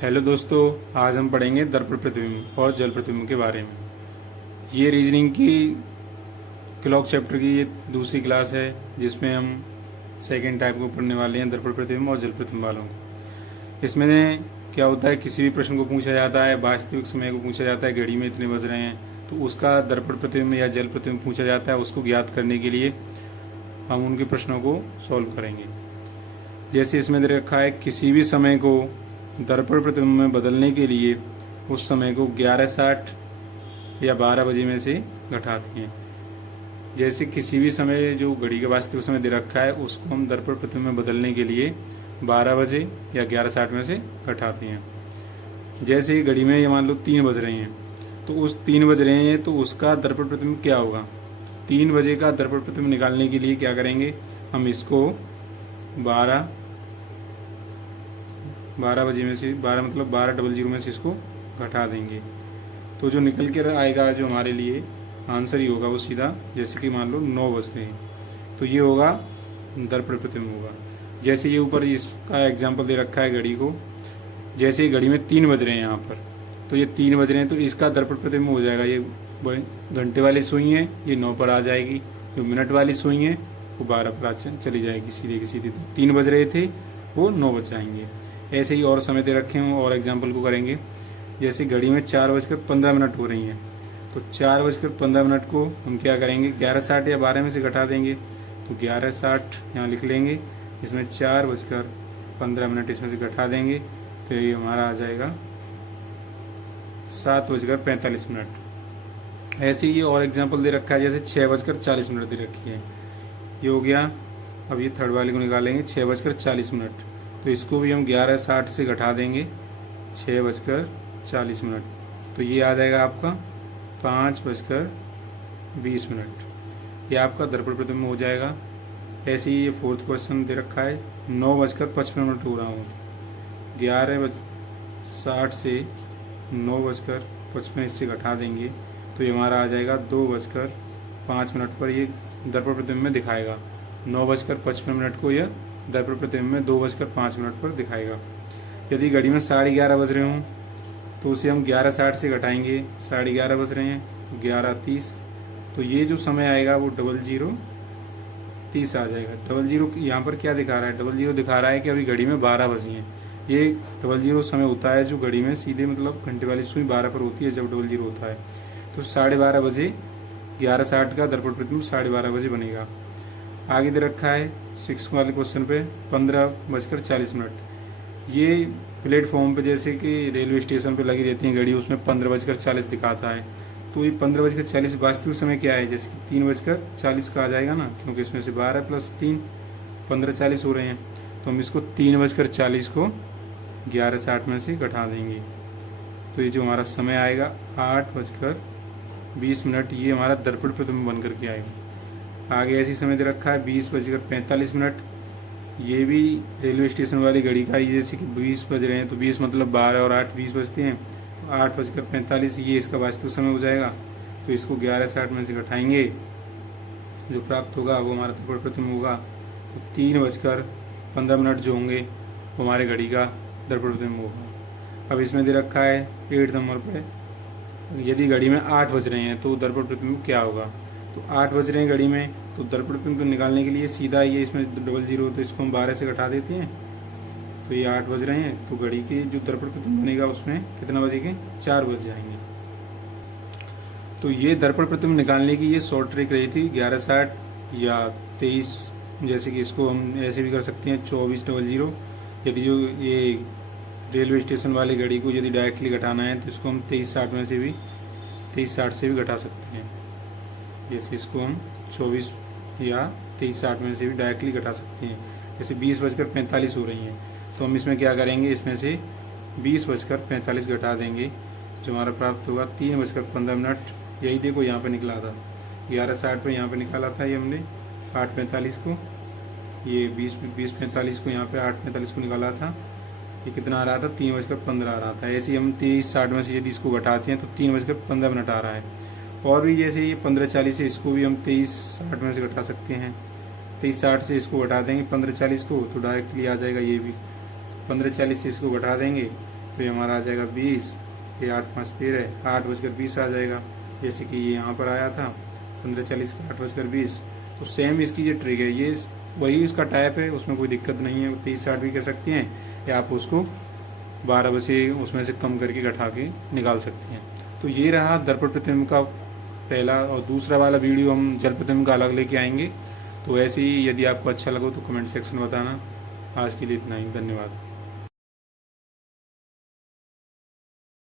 Hello दोस्तों, आज हम पढ़ेंगे दर्पण प्रतिबिंब और जल प्रतिबिंब के बारे में। ये रीजनिंग की क्लॉक चैप्टर की ये दूसरी क्लास है जिसमें हम सेकेंड टाइप को पढ़ने वाले हैं, दर्पण प्रतिबिंब और जल प्रतिबिंब वालों को। इसमें क्या होता है, किसी भी प्रश्न को पूछा जाता है, वास्तविक समय को पूछा जाता है, घड़ी में इतने बज रहे हैं, तो उसका दर्पण प्रतिबिंब या जल प्रतिबिंब पूछा जाता है। उसको ज्ञात करने के लिए हम उनके प्रश्नों को सॉल्व करेंगे। जैसे इसमें दे रखा है, किसी भी समय को दर्पण प्रतिबिंब में बदलने के लिए उस समय को 11:60 या 12 बजे में से घटाते हैं। जैसे किसी भी समय जो घड़ी का वास्तविक समय दे रखा है उसको हम दर्पण प्रतिबिंब में बदलने के लिए 12 बजे या 11:60 में से घटाते हैं। जैसे ही घड़ी में ये मान लो 3 बज रहे हैं, तो उस 3 बज रहे हैं तो उसका दर्पण प्रतिबिंब क्या होगा। 3 बजे का दर्पण प्रतिबिंब निकालने के लिए क्या करेंगे, हम इसको 12 बजे में से 12 मतलब 12:00 में से इसको घटा देंगे, तो जो निकल कर आएगा जो हमारे लिए आंसर ही होगा वो सीधा, जैसे कि मान लो 9 बज गए, तो ये होगा दर्पण प्रतिबिंब होगा। जैसे ये ऊपर इसका एग्जाम्पल दे रखा है घड़ी को, जैसे घड़ी में 3 बज रहे हैं यहाँ पर, तो ये 3 बज रहे हैं तो इसका दर्पण प्रतिबिंब हो जाएगा, ये घंटे वाली सुई है ये 9 पर आ जाएगी, जो मिनट वाली सुई है वो 12 पर चली जाएगी सीधे की सीधे। तो 3 बज रहे थे वो 9 बज जाएंगे। ऐसे ही और समय दे रखे हैं और एग्जाम्पल को करेंगे। जैसे घड़ी में 4:15 हो रही हैं, तो 4:15 को हम क्या करेंगे, 11:60 या 12 में से घटा देंगे, तो 11:60 यहाँ लिख लेंगे, इसमें 4:15 इसमें से घटा देंगे, तो ये हमारा आ जाएगा 7:45। ऐसे ही और एग्जाम्पल दे रखा है, जैसे 6:40 दे रखी है, ये हो गया। अब ये थर्ड वाले को निकालेंगे 6:40, तो इसको भी हम 11:60 से घटा देंगे 6:40, तो ये आ जाएगा आपका 5:20। ये आपका दर्पण प्रतिबिंब हो जाएगा। ऐसे ही ये फोर्थ क्वेश्चन दे रखा है, 9:55 हो रहा हूँ, 11:60 से 9:55 इससे घटा देंगे, तो ये हमारा आ जाएगा 2:05 पर ये दर्पण प्रतिबिंब में दिखाएगा। 9:55 को यह दर्पण प्रतिबिंब में 2:05 पर दिखाएगा। यदि घड़ी में 11:30 बज रहे हों तो उसे हम 11:60 से घटाएंगे, 11:30 बज रहे हैं 11:30, तो ये जो समय आएगा वो 00:30 आ जाएगा। 00 यहाँ पर क्या दिखा रहा है, 00 दिखा रहा है कि अभी घड़ी में 12 बजी हैं। ये 00 समय होता है जो घड़ी में सीधे मतलब घंटे वाली सुई 12 पर होती है जब 00 होता है, तो 12:30 बजे 11:60 का दर्पण प्रतिबिंब 12:30 बजे बनेगा। आगे दे रखा है 6 वाले क्वेश्चन पे 15:40। ये प्लेटफॉर्म पे जैसे कि रेलवे स्टेशन पे लगी रहती है घड़ी, उसमें 15:40 दिखाता है, तो ये 15:40 वास्तविक समय क्या है, जैसे कि 3:40 का आ जाएगा ना, क्योंकि इसमें से 12 + 3 15:40 हो रहे हैं, तो हम इसको 3:40 को 11:60 में से घटा देंगे, तो ये जो हमारा समय आएगा 8:20, ये हमारा दर्पण प्रतिबिंब बन करके आएगा। आगे ऐसी समय दे रखा है 20:45, ये भी रेलवे स्टेशन वाली घड़ी का ही, जैसे कि 20 बज रहे हैं, तो 20 मतलब 12 और 8 20 बजते हैं, तो 8:45 ये इसका वास्तविक समय हो जाएगा, तो इसको 11:60 में से घटाएंगे, जो प्राप्त होगा वो हमारा दर्पण प्रतिबिंब होगा। तो 3:15 जो होंगे वो हमारे घड़ी का दर्पण प्रतिबिंब होगा। अब इसमें दे रखा है 8 नंबर पे, यदि घड़ी में 8 बज रहे हैं तो दर्पण प्रतिबिंब क्या होगा, तो 8 बज रहे हैं घड़ी में, तो दर्पण प्रतिबिंब को निकालने के लिए सीधा ये इसमें 00, तो इसको हम 12 से घटा देते हैं, तो ये 8 बज रहे हैं, तो घड़ी के जो दर्पण प्रतिबिंब बनेगा उसमें कितना बजेंगे, 4 बज जाएंगे। तो ये दर्पण प्रतिबिंब निकालने की ये शॉर्ट ट्रिक रही थी, 11:60 या 23, जैसे कि इसको हम ऐसे भी कर सकते हैं 24:00। यदि जो ये रेलवे स्टेशन वाली घड़ी को यदि डायरेक्टली घटाना है तो इसको हम 23:60 में से भी 23:60 से भी घटा सकते हैं, जैसे इसको हम 24 या 23:60 में से भी डायरेक्टली घटा सकते हैं। जैसे 20:45 हो रही हैं, तो हम इसमें क्या करेंगे, इसमें से 20:45 घटा देंगे, जो हमारा प्राप्त होगा 3:15। यही देखो यहाँ पे निकला था 11:60 पे, यहाँ पे निकाला था ये हमने 8:45 को, ये 20:45 को यहाँ पे 8:45 को निकाला था, ये कितना आ रहा था 3:15 आ रहा था। ऐसे ही हम 23:60 में से यदि इसको घटाते हैं तो 3:15 आ रहा है। और भी जैसे ये 15:40 है, इसको भी हम 23:60 में से घटा सकते हैं, 23:60 से इसको घटा देंगे 15:40 को, तो डायरेक्टली आ जाएगा ये भी 15:40 से इसको घटा देंगे, तो ये हमारा आ जाएगा 20, ये 8 5 13, 8:20 आ जाएगा। जैसे कि ये यहाँ पर आया था 15:40 का 8:20। तो सेम इसकी ये ट्रिक है, ये वही उसका टाइप है, उसमें कोई दिक्कत नहीं है। 30-60 भी कह सकती हैं, या आप उसको 12 बजे उसमें से कम करके घटा के निकाल सकती हैं। तो ये रहा दर्पण प्रतिबिंब का पहला, और दूसरा वाला वीडियो हम जल प्रतिबिंब का अलग लेके आएंगे। तो ऐसे ही यदि आपको अच्छा लगा तो कमेंट सेक्शन में बताना। आज के लिए इतना ही, धन्यवाद।